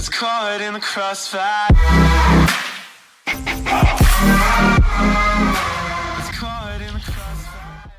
Gets caught in the crossfire. Gets caught in the crossfire.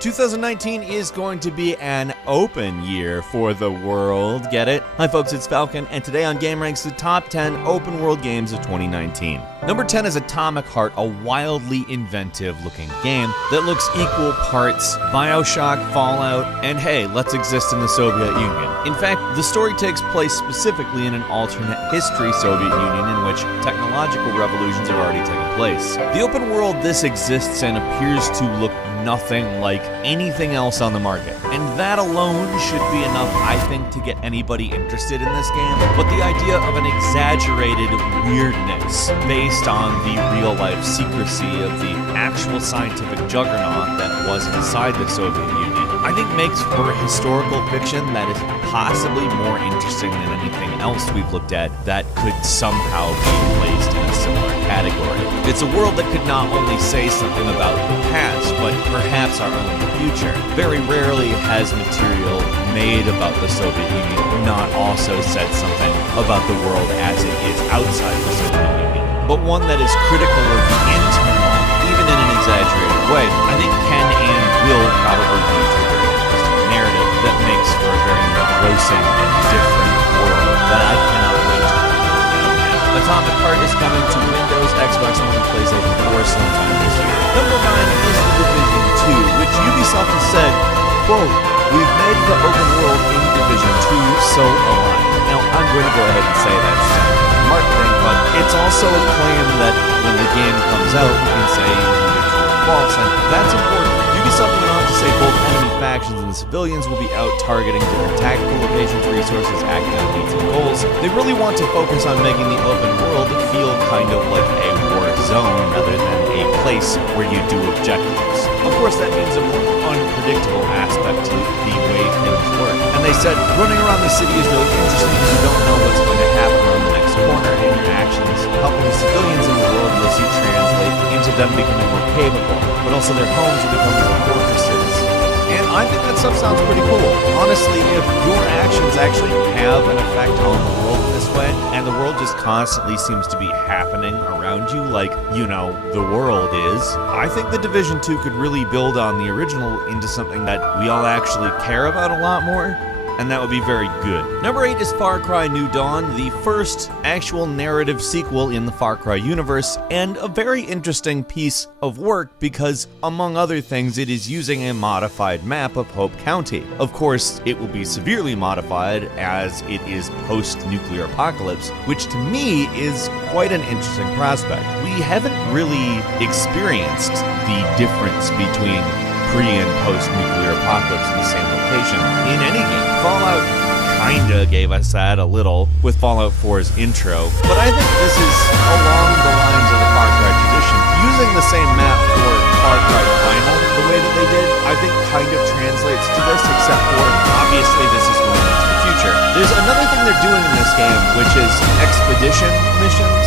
2019 is going to be an open year for the world, get it? Hi folks, it's Falcon, and today on GameRanks, the top 10 open world games of 2019. Number 10 is Atomic Heart, a wildly inventive looking game that looks equal parts BioShock, Fallout, and hey, let's exist in the Soviet Union. In fact, the story takes place specifically in an alternate history Soviet Union in which technological revolutions have already taken place. The open world this exists in appears to look nothing like anything else on the market. And that alone should be enough, I think, to get anybody interested in this game. But the idea of an exaggerated weirdness based on the real-life secrecy of the actual scientific juggernaut that was inside the Soviet Union, I think makes for historical fiction that is possibly more interesting than anything else we've looked at that could somehow be placed in a similar category. It's a world that could not only say something about the past, but perhaps our own future. Very rarely has material made about the Soviet Union not also said something about the world as it is outside the Soviet Union, but one that is critical of the internal, even in an exaggerated way. I think can and will probably lead to a very interesting narrative that makes for a very engrossing and different world that I cannot wait to Atomic Heart is coming to Windows, Xbox One, and PlayStation 4 sometime this year. Number 9 is The Division 2, which Ubisoft has said, quote, "We've made the open world in Division 2 so alive." Now, I'm going to go ahead and say that's marketing, but it's also a claim that when the game comes out, we can say is either true or false, and that's important. Ubisoft went on to say both enemy factions and the civilians will be out targeting different tactical locations, resources, acting on needs and goals. They really want to focus on making the open world feel kind of like a war zone rather than a place where you do objectives. Of course, that means a more unpredictable aspect to the way things work. And they said running around the city is really interesting because you don't know what's going to happen around the next corner, and your actions helping the civilians in the world you'll see translate into them becoming more capable, but also their homes will become more fortresses. And I think that stuff sounds pretty cool. Honestly, if your actions actually have an effect on the world in this way, and the world just constantly seems to be happening around you like, you know, the world is, I think The Division 2 could really build on the original into something that we all actually care about a lot more. And that would be very good. Number 8 is Far Cry New Dawn, the first actual narrative sequel in the Far Cry universe, and a very interesting piece of work because, among other things, it is using a modified map of Hope County. Of course, it will be severely modified as it is post-nuclear apocalypse, which to me is quite an interesting prospect. We haven't really experienced the difference between pre- and post-nuclear apocalypse in the same location in any game. Fallout kinda gave us that a little with Fallout 4's intro, but I think this is along the lines of the Far Cry tradition. Using the same map for Far Cry Primal, the way that they did, I think kind of translates to this, except for obviously this is going into the future. There's another thing they're doing in this game, which is expedition missions,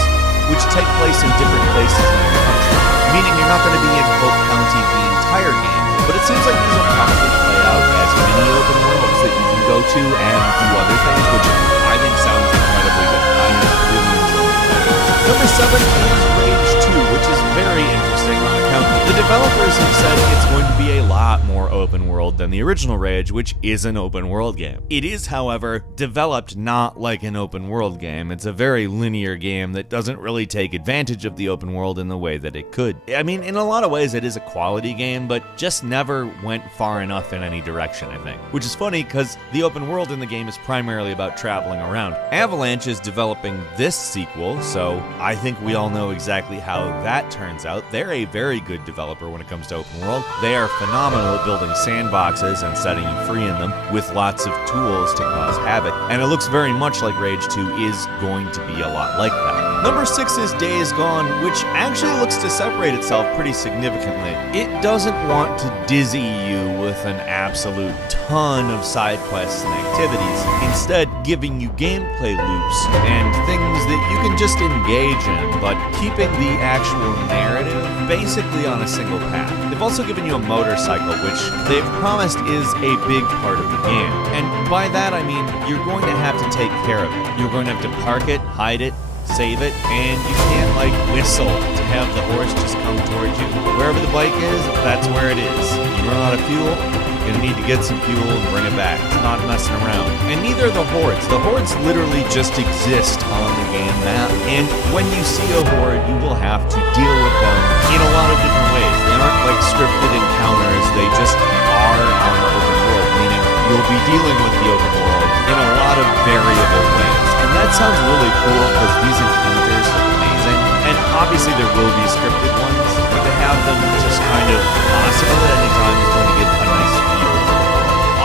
which take place in different places in the country, meaning you're not going to be in Hope County the entire game. But it seems like these will probably play out as mini open worlds that you can go to and do other things, which I think sounds incredibly good. I really enjoy it. Number 7 is Rage 2, which is very interesting on account. The developers have said it's going to be a lot more open world than the original Rage, which is an open world game. It is, however, developed not like an open world game. It's a very linear game that doesn't really take advantage of the open world in the way that it could. I mean, in a lot of ways, it is a quality game, but just never went far enough in any direction, I think. Which is funny, because the open world in the game is primarily about traveling around. Avalanche is developing this sequel, so I think we all know exactly how that turns out. They're a very good developer when it comes to open world. They are phenomenal at building sandboxes and setting you free in them with lots of tools to cause havoc. And it looks very much like Rage 2 is going to be a lot like that. Number 6 is Days Gone, which actually looks to separate itself pretty significantly. It doesn't want to dizzy you with an absolute ton of side quests and activities, instead giving you gameplay loops and things that you can just engage in, but keeping the actual narrative basically on a single path. They've also given you a motorcycle, which they've promised is a big part of the game. And by that I mean you're going to have to take care of it. You're going to have to park it, hide it, save it, and you can't like whistle to have the horse just come towards you. Wherever the bike is, that's where it is. You run out of fuel, you're gonna need to get some fuel and bring it back. It's not messing around. And neither are the hordes. The hordes literally just exist on the game map, and when you see a horde, you will have to deal with them in a lot of different ways. They aren't like scripted encounters, they just are on the open world, meaning you'll be dealing with the open world in a lot of variable ways. And that sounds really cool because these encounters look amazing. And obviously there will be scripted ones, but to have them just kind of possible at any time is going to give a nice feel.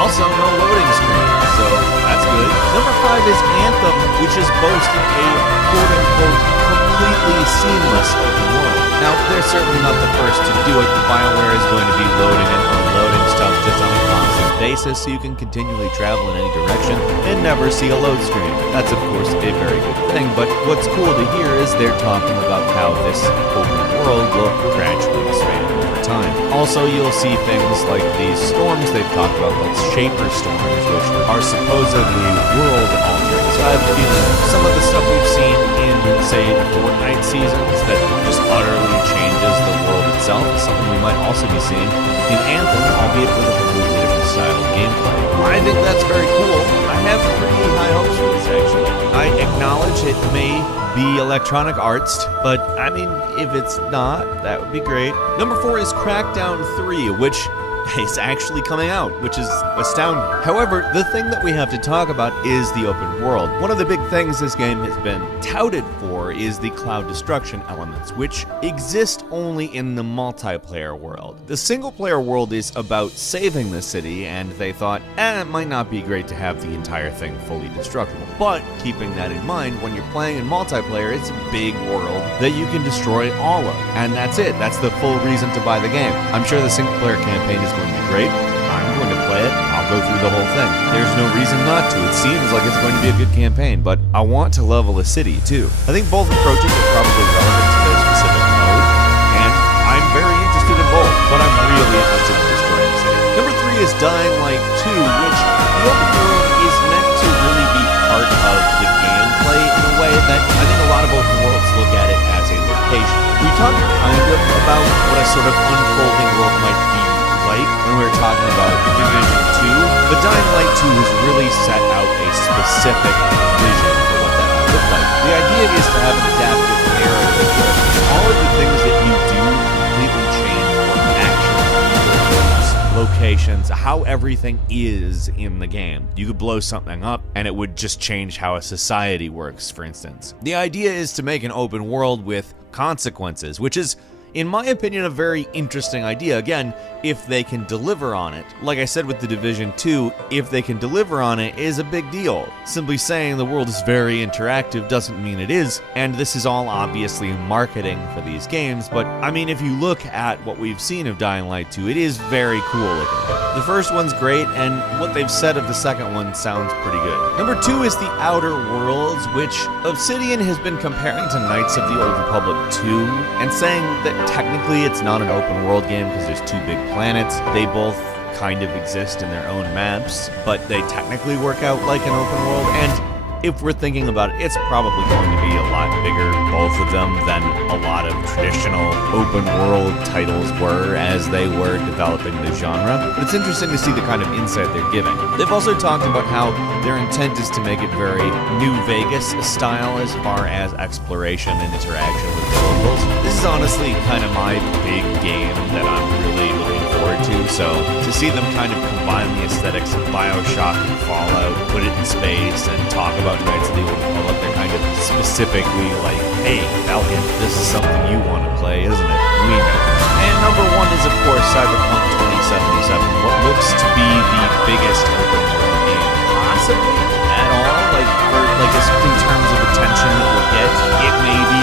Also, no loading screen, so that's good. Number 5 is Anthem, which is boasting a quote-unquote completely seamless open world. Now, they're certainly not the first to do it. BioWare is going to be loading and unloading stuff just on a constant basis, so you can continually travel in any direction and never see a load screen. That's, of course, a very good thing, but what's cool to hear is they're talking about how this open world will gradually expand over time. Also, you'll see things like these storms they've talked about, called Shaper Storms, which are supposedly world-altering. So I have a feeling some of the stuff we've seen in, say, Fortnite seasons that just utterly changes the world itself is something we might also be seeing in Anthem, albeit with a completely different style of gameplay. I think that's very cool. I have pretty high hopes for this, actually. I acknowledge it may be Electronic Arts, but I mean, if it's not, that would be great. Number 4 is Crackdown 3, which is actually coming out, which is astounding. However, the thing that we have to talk about is the open world. One of the big things this game has been touted for is the cloud destruction elements, which exist only in the multiplayer world. The single-player world is about saving the city, and they thought, it might not be great to have the entire thing fully destructible. But keeping that in mind, when you're playing in multiplayer, it's a big world that you can destroy all of. And that's it. That's the full reason to buy the game. I'm sure the single-player campaign is going to be great. I'm going to play it. I'll go through the whole thing. There's no reason not to. It seems like it's going to be a good campaign, but I want to level a city too. I think both approaches are probably relevant to their specific mode, and I'm very interested in both, but I'm really interested in destroying the city. Number 3 is Dying Light 2, which the open world is meant to really be part of the gameplay in a way that I think a lot of open worlds look at it as a location. We talked kind of about what a sort of unfolding world might be like when we were talking about Division 2, but Dying Light 2 has really set out a specific vision for what that might look like. The idea is to have an adaptive narrative where all of the things that you do completely change what actions, locations, how everything is in the game. You could blow something up and it would just change how a society works, for instance. The idea is to make an open world with consequences, which is, in my opinion, a very interesting idea. Again, if they can deliver on it. Like I said with the Division 2, if they can deliver on it is a big deal. Simply saying the world is very interactive doesn't mean it is, and this is all obviously marketing for these games, but I mean, if you look at what we've seen of Dying Light 2, it is very cool looking. The first one's great, and what they've said of the second one sounds pretty good. Number 2 is The Outer Worlds, which Obsidian has been comparing to Knights of the Old Republic 2, and saying that technically it's not an open world game because there's 2 big planets. They both kind of exist in their own maps, but they technically work out like an open world, and if we're thinking about it, it's probably going to be a lot bigger, both of them, than a lot of traditional open world titles were as they were developing the genre. But it's interesting to see the kind of insight they're giving. They've also talked about how their intent is to make it very New Vegas style as far as exploration and interaction with the locals. This is honestly kind of my big game that I'm really looking forward to, so to see them kind of combine the aesthetics of BioShock and Fallout, put it in space, and talk about Knights of the Old Republic, they're kind of specifically like, hey, Falcon, this is something you want to play, isn't it? We know. And number 1 is, of course, Cyberpunk 2077, what looks to be the biggest open world game possibly at all, in terms of attention it will get. It may be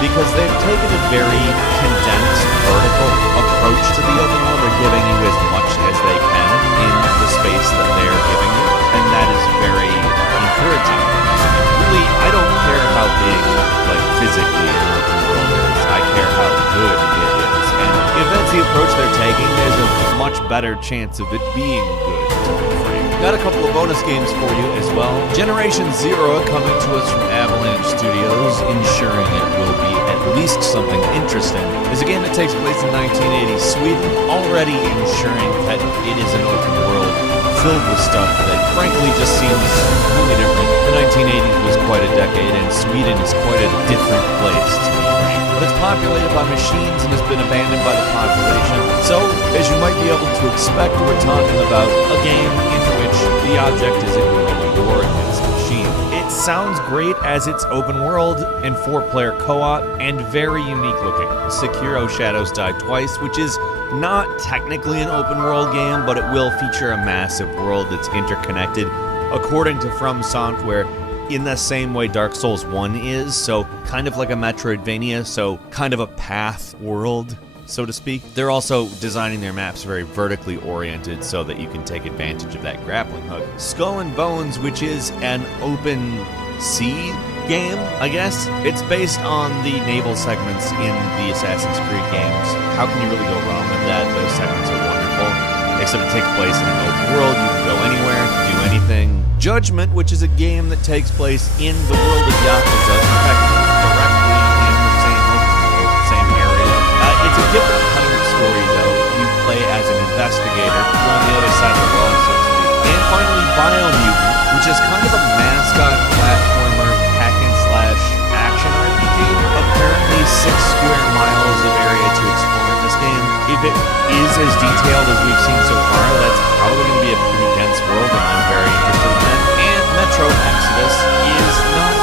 because they've taken a very condensed vertical approach to the open world. They're giving you as much as they can in the space that they're giving you, and that is very encouraging. Really, I don't care how big, like, physically an open world is. I care how good it is. And if that's the approach they're taking, there's a much better chance of it being good, to be frank. Got a couple of bonus games for you as well. Generation Zero coming to us from Avalanche Studios, ensuring it will be at least something interesting. It's a game that takes place in 1980 Sweden, already ensuring that it is an open world filled with stuff that frankly just seems completely different. The 1980s was quite a decade, and Sweden is quite a different place, to be frank. But it's populated by machines and has been abandoned by the population. So, as you might be able to expect, we're talking about a game into which the object is ignoring war against the machine. It sounds great as it's open world and 4-player co-op and very unique looking. Sekiro Shadows Die Twice, which is not technically an open world game, but it will feature a massive world that's interconnected, according to From Software, in the same way Dark Souls 1 is, so kind of like a Metroidvania, so kind of a path world, so to speak. They're also designing their maps very vertically oriented so that you can take advantage of that grappling hook. Skull and Bones, which is an open sea game, I guess. It's based on the naval segments in the Assassin's Creed games. How can you really go wrong with that? Those segments are wonderful. Except it takes place in an open world. You can go anywhere, do anything. Judgment, which is a game that takes place in the world of Yakuza, in fact, directly in the same open world, same area. It's a different kind of story, though. You play as an investigator on the other side of the law, so to speak. And finally, Biomutant, which is kind of a mascot platformer hack-and-slash action RPG. Apparently 6 square miles of area to explore in this game. If it is as detailed as we've seen so far, that's probably going to be a pretty dense world, and I'm very interested in that. And Metro Exodus is not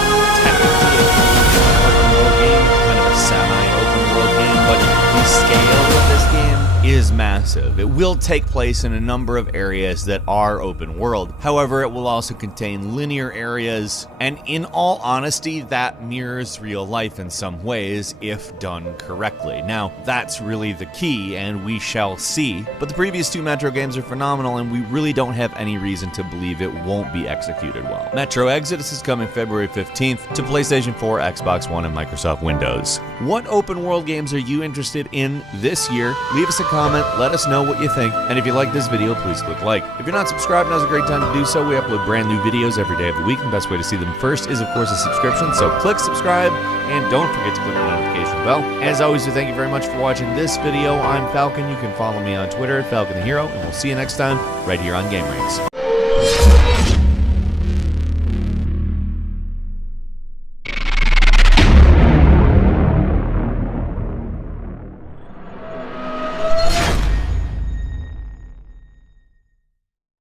technically a full open world game, it's kind of a semi-open world game, but the scale of this game is massive. It will take place in a number of areas that are open world. However, it will also contain linear areas, and in all honesty, that mirrors real life in some ways if done correctly. Now, that's really the key, and we shall see. But the previous 2 Metro games are phenomenal, and we really don't have any reason to believe it won't be executed well. Metro Exodus is coming February 15th to PlayStation 4, Xbox One, and Microsoft Windows. What open world games are you interested in this year? Leave us a comment, let us know what you think, and if you like this video, please click like. If you're not subscribed, now's a great time to do so. We upload brand new videos every day of the week, and the best way to see them first is, of course, a subscription, so click subscribe, and don't forget to click the notification bell. As always, we thank you very much for watching this video. I'm Falcon. You can follow me on Twitter at Falcon the Hero, and we'll see you next time right here on Game Ranks.